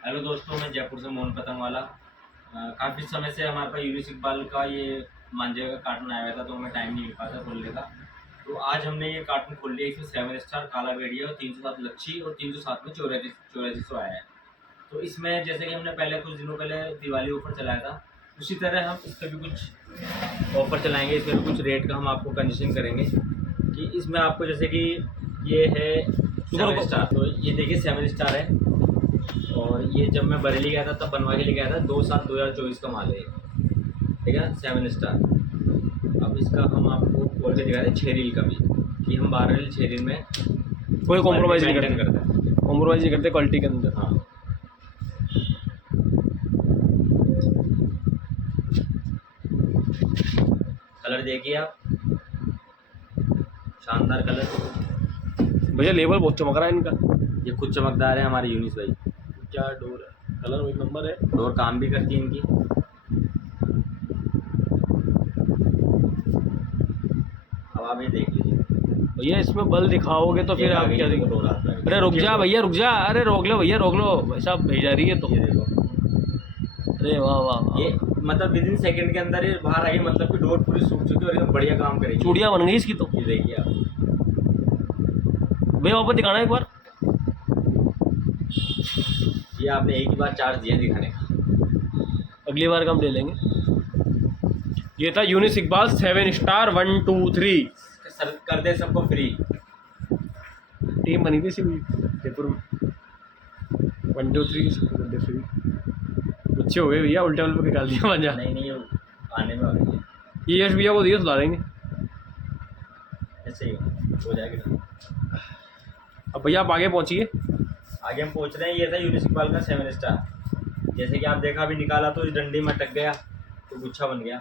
Hello दोस्तों, मैं जयपुर से मोहन पतंगवाला। काफ़ी समय से हमारे पास यूनिस इकबाल का ये मांझे का कार्टून आया हुआ था, तो हमें टाइम नहीं मिल पाता खोलने का। तो आज हमने ये कार्टून खोल लिया। इसमें 7 स्टार काला भेड़िया और 307 लच्छी और 307 में चौरासी सौ आया है। तो इसमें जैसे कि हमने पहले कुछ दिनों पहले दिवाली ऑफर चलाया था, उसी तरह हम इस पर भी कुछ ऑफर चलाएंगे। इसमें भी कुछ रेट का हम आपको कंडीशन करेंगे कि इसमें आपको जैसे कि ये है 7 स्टार, तो ये देखिए 7 स्टार है। और ये जब मैं बरेली गया था तब बनवा के लेके आया था। 2/7/2024 का माल है ये, ठीक है, 7 स्टार। अब इसका हम आपको खोल के दिखाते हैं 6 रील का भी, कि हम 12 रील 6 रील में कोई कॉम्प्रोमाइज़ नहीं मेंटेन करते, करते हैं। कॉम्प्रोमाइज़ नहीं करते क्वालिटी के अंदर। हाँ, कलर देखिए आप, शानदार कलर। भैया लेबल बहुत चमक रहा है इनका। ये खुद चमकदार है हमारे यूनिस भाई। क्या डोर है, कलर एक नंबर है। डोर काम भी करती है इनकी। अब आप ये देख लीजिए। भैया इसमें बल दिखाओगे तो फिर आप क्या देखो दिखाओगे? डोर आता है। अरे रुक जा भैया, रुक जा। अरे रोक लो भैया, रोक लो। भाई साहब भेजा रही है तो। ये देखो, अरे वाह वाह वाह। ये मतलब विद इन सेकेंड के अंदर ये बाहर आई, मतलब कि डोर पूरी सूख चुकी है और एकदम बढ़िया काम करेगी। चूड़ियाँ बन गई इसकी तो। ये देखिए आप। भैया वापस दिखाना एक बार। ये आपने एक ही बार चार्ज दिया दिखाने का। अगली बार का हम ले लेंगे। ये था यूनिस इकबाल 7 स्टार 1 2 3। सर कर दे सबको फ्री। टीम बनी थी इसी जयपुर में। 1 2 3 कर दे फ्री। अच्छे हो गए भैया, उल्टे उल्टे निकाल दिया मजा। नहीं नहीं, आने में आ गई है। ये यश भैया को दिए सुधार देंगे। ऐसे ही हो जाएगा। अब भैया आप आगे पहुँचिए। आगे हम पहुंच रहे हैं। ये था यूनिस इकबाल का 7 स्टार। जैसे कि आप देखा, अभी निकाला तो इस डंडी में अटक गया तो गुच्छा बन गया।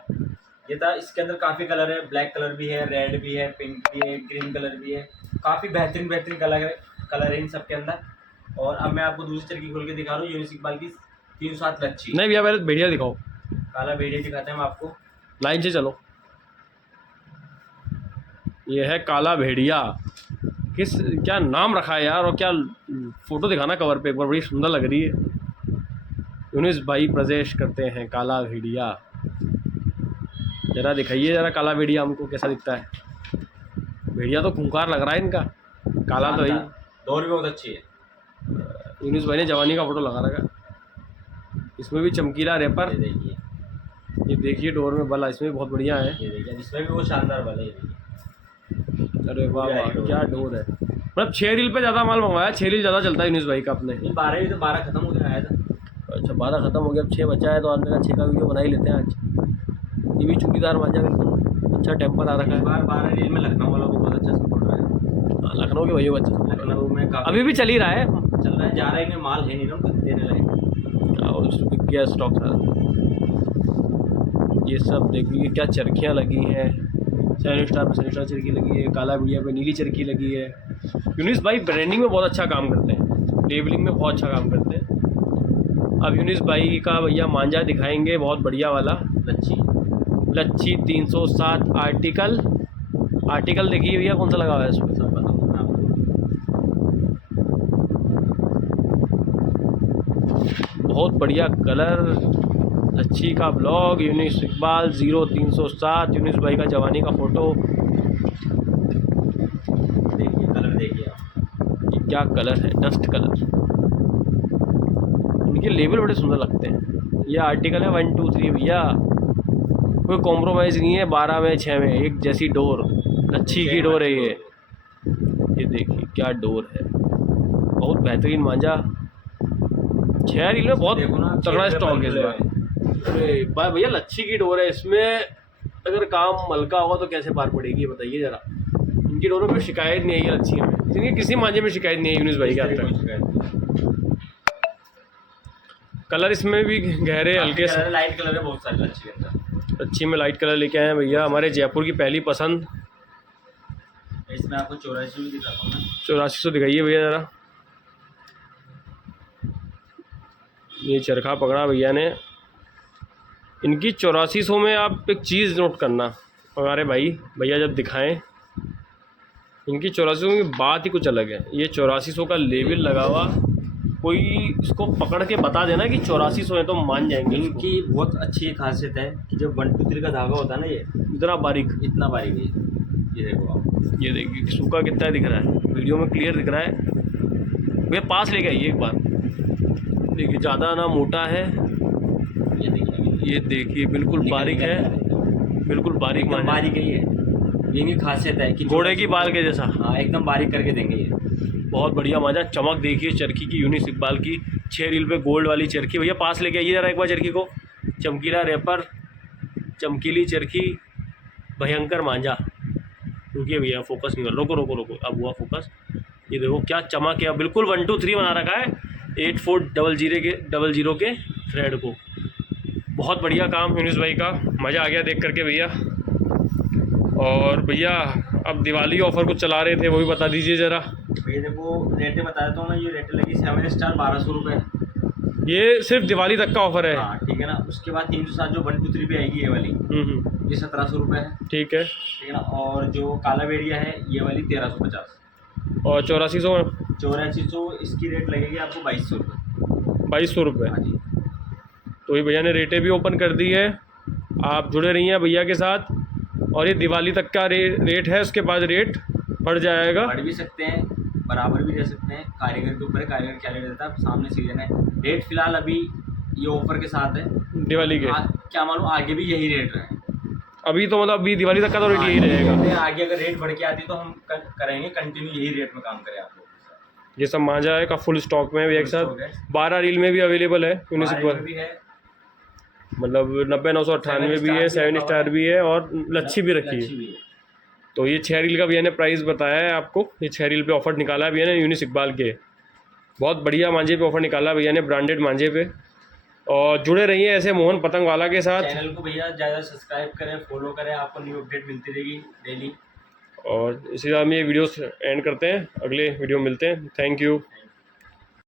ये था। इसके अंदर काफ़ी कलर है, ब्लैक कलर भी है, रेड भी है, पिंक भी है, ग्रीन कलर भी है। काफ़ी बेहतरीन बेहतरीन कलर है इन सब के अंदर। और अब मैं आपको दूसरी तरीके खोल के दिखा रहा हूँ यूनिस इकबाल की 307 लच्छी। नहीं भैया पहले भेड़िया दिखाओ। काला भेड़िया दिखाते हैं हम आपको। लाइन से चलो। ये है काला भेड़िया। किस क्या नाम रखा है यार, और क्या फोटो दिखाना कवर पे एक बार, बड़ी सुंदर लग रही है। यूनिस भाई प्रजेश करते हैं काला भेड़िया। जरा दिखाइए जरा काला भेड़िया हमको कैसा दिखता है। भेड़िया तो खूंखार लग रहा है इनका। काला तो ही। डोर भी बहुत अच्छी है। यूनिस भाई ने जवानी का फोटो लगा रखा। इसमें भी चमकीला रैपर। ये देखिए, ये देखिए डोर में बला इसमें भी बहुत बढ़िया है। ये देखिए, इसमें भी वो शानदार वाला है। ये देखिए, अरे वाह वाह क्या डोर है। मतलब 6 रील पे ज़्यादा माल मंगवाया। 6 रील ज़्यादा चलता है यूनिस भाई का अपने। ये 12 भी तो 12 खत्म हो गया आया था। अच्छा 12 ख़त्म हो गया, अब 6 बचा है तो आपने कहा 6 का वीडियो बना ही लेते हैं आज। ये भी चूड़ीदार मांझा बिल्कुल अच्छा टेम्पर आ रखा है। 12 रील में लखनऊ वाला को बहुत अच्छा सपोर्ट रहा है। हाँ, लखनऊ के भैया बच्चे लखनऊ में काफी अभी भी चल ही रहा है। चल रहा है, जा रहा है। इनमें माल है नहीं ना उनको देने लगे। बिक गया स्टॉक सारा। ये सब देखिए क्या चरखियाँ लगी हैं। 7 स्टार पे 7 स्टार चरखी लगी है, काला भेड़िया पे नीली चरखी लगी है। यूनिस भाई ब्रांडिंग में बहुत अच्छा काम करते हैं, लेबलिंग में बहुत अच्छा काम करते हैं। अब यूनिस भाई का भैया मांझा दिखाएंगे, बहुत बढ़िया वाला लच्छी 307 आर्टिकल देखिए भैया कौन सा लगा हुआ है इसमें। सब बताऊँ आपको। बहुत बढ़िया कलर। लच्छी का ब्लॉग यूनिस इकबाल 0307। यूनिस भाई का जवानी का फ़ोटो। देखिए कलर, देखिए आप। ये क्या कलर है, डस्ट कलर। उनके लेबल बड़े सुंदर लगते हैं। ये आर्टिकल है 1 2 3 भैया, कोई कॉम्प्रोमाइज़ नहीं है। 12 में 6 में एक जैसी डोर। लच्छी की डोर है ये देखिए क्या डोर है। बहुत बेहतरीन मांझा। 6 रील में बहुत तगड़ा स्टॉक है इस बार। अरे भाई भैया लच्छी की डोर है, इसमें अगर काम हल्का होगा तो कैसे पार पड़ेगी बताइए ज़रा। इनकी डोरों पे शिकायत नहीं है लच्छी में, इनकी किसी मांझे में शिकायत नहीं है यूनिस भाई के हाथ तक। कलर इसमें भी गहरे हल्के से लाइट कलर है बहुत सारे लच्छी के अंदर। लच्छी में लाइट कलर लेके आए हैं भैया, हमारे जयपुर की पहली पसंद। इसमें आपको 84 भी दिखाता हूँ मैं। 8400 दिखाइए भैया ज़रा। ये चरखा पकड़ा भैया ने। इनकी 8400 में आप एक चीज़ नोट करना हमारे भाई भैया जब दिखाएं, इनकी 8400 की बात ही कुछ अलग है। ये 8400 का लेबल लगा हुआ कोई इसको पकड़ के बता देना कि 8400 है तो मान जाएंगे इसको। इनकी बहुत अच्छी खासियत है कि जो 1 2 3 का धागा होता है ना, ये इतना बारीक, इतना बारीक है। ये देखो आप, ये देखिए सूखा कितना दिख रहा है, वीडियो में क्लियर दिख रहा है। भैया पास लेके आइए एक बार, देखिए ज़्यादा ना मोटा है, ये देखिए बिल्कुल बारीक है, बिल्कुल बारीक एकदम मांझा, बारीक है ये। इनकी खासियत है कि घोड़े की बाल के जैसा। हाँ, एकदम बारीक करके देंगे ये। बहुत बढ़िया मांझा। चमक देखिए चरखी की, यूनिस इकबाल की 6 रील पे गोल्ड वाली चरखी। भैया पास लेके आइए जरा एक बार चरखी को। चमकीला रैपर, चमकीली चरखी, भयंकर मांझा। रुकिए भैया फोकस नहीं कर, रोको रोको रोको, अब हुआ फोकस। ये देखो क्या चमक है, बिल्कुल 1 2 3 बना रखा है 8400 के थ्रेड को। बहुत बढ़िया काम यूनिस भाई का, मज़ा आ गया देख करके भैया। और भैया अब दिवाली ऑफर कुछ चला रहे थे, वो भी बता दीजिए ज़रा। भैया देखो रेटें बता देता हूँ मैं। ये रेटें लगी 7 स्टार 1200 रुपये। ये सिर्फ दिवाली तक का ऑफर है। हाँ ठीक है ना। उसके बाद 307 जो 1 2 3 पे आएगी ये वाली, ये 1700 रुपये है। ठीक है। ठीक है ना। और जो काला बेड़िया है ये वाली 1350। और 8400 8400 इसकी रेट लगेगी आपको 2200 रुपये। 2200 रुपये। हाँ जी। तो ये भैया ने रेटें भी ओपन कर दी है, आप जुड़े रहिए भैया के साथ। और ये दिवाली तक का रेट है, उसके बाद रेट बढ़ जाएगा। बढ़ भी सकते हैं, बराबर भी रह सकते हैं, कारीगर के ऊपर है, कारीगर क्या रेट देता है। सामने सीजन है, रेट फिलहाल अभी ये ऑफर के साथ है दिवाली के। क्या मालूम आगे भी यही रेट रहे। अभी तो मतलब अभी दिवाली तक का तो रेट यही रहेगा। आगे अगर रेट बढ़ के आती तो हम करेंगे कंटिन्यू यही रेट में काम करें आप लोग। ये सब मांझा है का फुल स्टॉक में भी एक साथ 12 रील में भी अवेलेबल है यूनिस इकबाल, भी है, मतलब 90-998 भी है, 7 स्टार भी है और लच्छी भी रखी है। तो ये 6 रील का भैया ने प्राइस बताया है आपको। ये 6 रील पे ऑफर निकाला है भैया ने यूनिस इकबाल के। बहुत बढ़िया मांझे पे ऑफर निकाला भैया ने, ब्रांडेड मांझे पे। और जुड़े रहिए ऐसे मोहन पतंग वाला के साथ। चैनल को भैया ज़्यादा सब्सक्राइब करें, फॉलो करें, आपको न्यू अपडेट मिलती रहेगी डेली। और इसी तरह हम ये वीडियोस एंड करते हैं, अगले वीडियो मिलते हैं। Thank you.